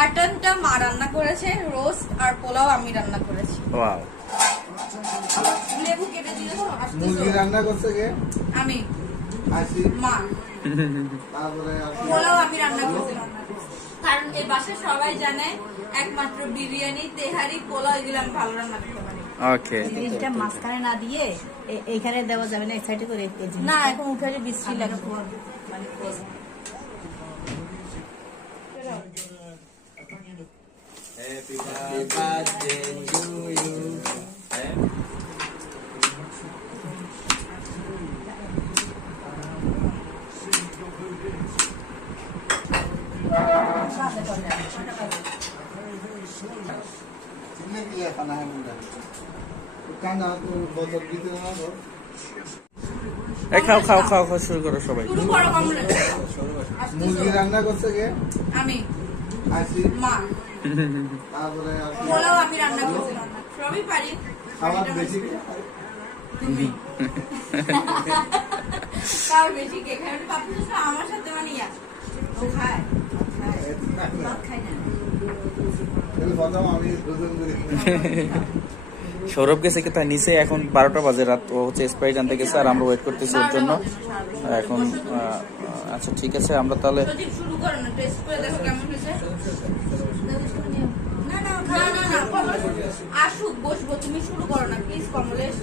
মাটনটা মা রান্না করেছে রোস্ট আর পোলাও আমি রান্না করেছি। ওয়াও। লেবু কেটে দিয়েছ মুরগি রান্না করছে কে? আমি। আসি। মা। তারপরে পোলাও আমি রান্না করেছি কারণ এই বাসায় সবাই জানে একমাত্র বিরিয়ানি তেহারি পোলাও এগুলো আমি ভালো রান্না করতে পারি। ওকে। জিনিসটা মাঝখানে না দিয়ে এইখানে দেওয়া যাবে না এক সাইডে করে এই না এখন উঠে বিশ্রী লাগবে মানে খাও খাও খাও খাও শুরু করো সবাই। মুরগি রান্না করছে কে? আমি। আসি। মা। তারপরে আসি পোলাও আমি রান্না করেছি সবই পারি। খাবার বেশি তুমি। কার বেশি কে? খায় পাপু আমার সাথে মানে ইয়া ও খায় ভাত খায় না তাহলে বলতাম আমি দুজন করে সৌরভ গেছে কি তার নিচে এখন বারোটা বাজে রাত ও হচ্ছে স্প্রাইট আনতে গেছে আর আমরা ওয়েট করতেছি ওর জন্য। এখন আচ্ছা ঠিক আছে আমরা তাহলে সজীব শুরু করো না টেস্ট করে দেখো কেমন হয়েছে। না না না না না কমলেশ আসুক বসবো তুমি শুরু করো না প্লিজ কমলেশ।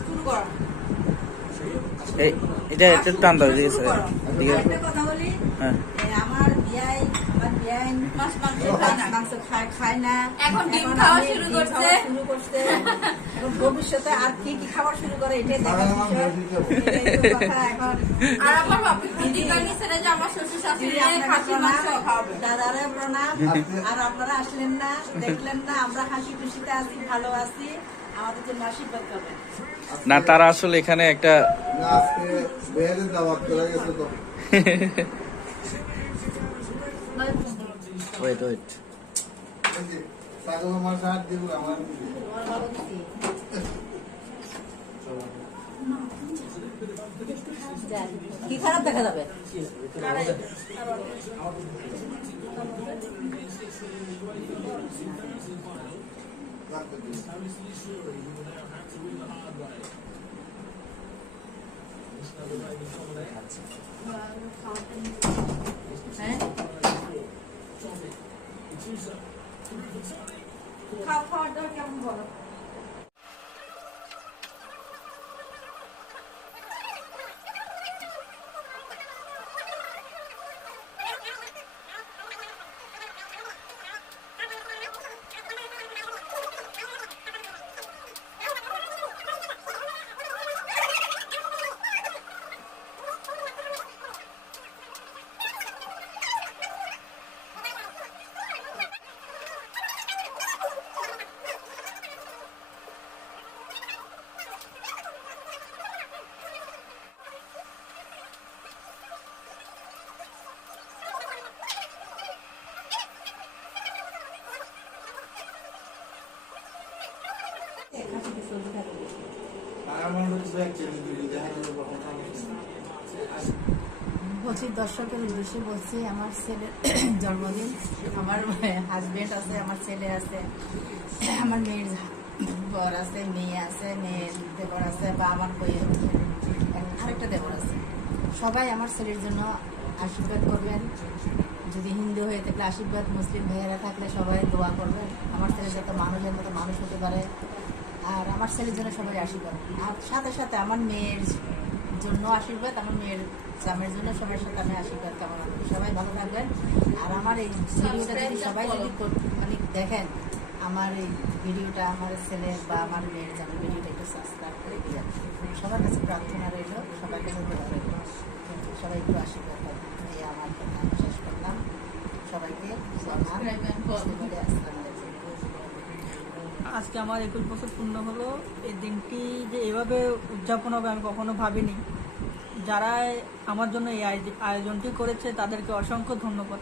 শুরু করো। এই এটা একটু টান দাও ঠিক আছে ঠিক হ্যাঁ। আমার মাছ মাংস খায় না মাংস খায় খায় না এখন ডিম খাওয়া শুরু করছে। শুরু করছে। এখন ভবিষ্যতে আর কি কি খাবার শুরু করে এটাই আর আমার বাপি প্রতিজ্ঞা নিয়েছে যে আমার শ্বশুর শাশুড়ি দিদি মাংস খাওয়াবে। দাদারে প্রণাম। আর আপনারা আসলেন না দেখলেন না আমরা হাসি খুশিতে আছি ভালো আছি। আমাদের জন্য আশীর্বাদ করবেন। না তারা আসলে এখানে একটা না আজকে বেহেদের দাওয়াত করে গেছে তো। ওয়েট ওয়েট কি খারাপ দেখা যাবে খাওয়া খাওয়ার দাওয়া কেমন বলছি, দর্শকের উদ্দেশ্যে বলছি, আমার ছেলের জন্মদিন, আমার হাজবেন্ড আছে, আমার ছেলে আছে, আমার মেয়ের বর আছে, মেয়ে আছে, মেয়ের দেবর আছে, বা আমার বইয়ের আরেকটা দেবর আছে। সবাই আমার ছেলের জন্য আশীর্বাদ করবেন। যদি হিন্দু হয়ে থাকলে আশীর্বাদ, মুসলিম ভাইয়েরা থাকলে সবাই দোয়া করবেন। আমার ছেলে যাতে মানুষের মতো মানুষ হতে পারে আর আমার ছেলের জন্য সবাই আশীর্বাদ। আর সাথে সাথে আমার মেয়ের জন্য আশীর্বাদ আমার মেয়ের স্বামীর জন্য সবার সাথে আমি আশীর্বাদ কামনা করি। সবাই ভালো থাকবেন। আর আমার এই ভিডিওটা যদি সবাই যদি মানে দেখেন আমার এই ভিডিওটা আমার ছেলে বা আমার মেয়ের জানি ভিডিওটা একটু সাবস্ক্রাইব করে দিয়ে সবার কাছে প্রার্থনা রইল সবার কাছে দোয়া রইল। সবাই একটু আশীর্বাদ করবেন এই আমার কথা শেষ করলাম। সবাইকে. আসসালামু আলাইকুম। আজকে আমার একুশ বছর পূর্ণ হলো। এই দিনটি যে এভাবে উদযাপন হবে আমি কখনো ভাবিনি। যারা আমার জন্য এই আয়োজ- আয়োজনটি করেছে, তাদেরকে অসংখ্য ধন্যবাদ।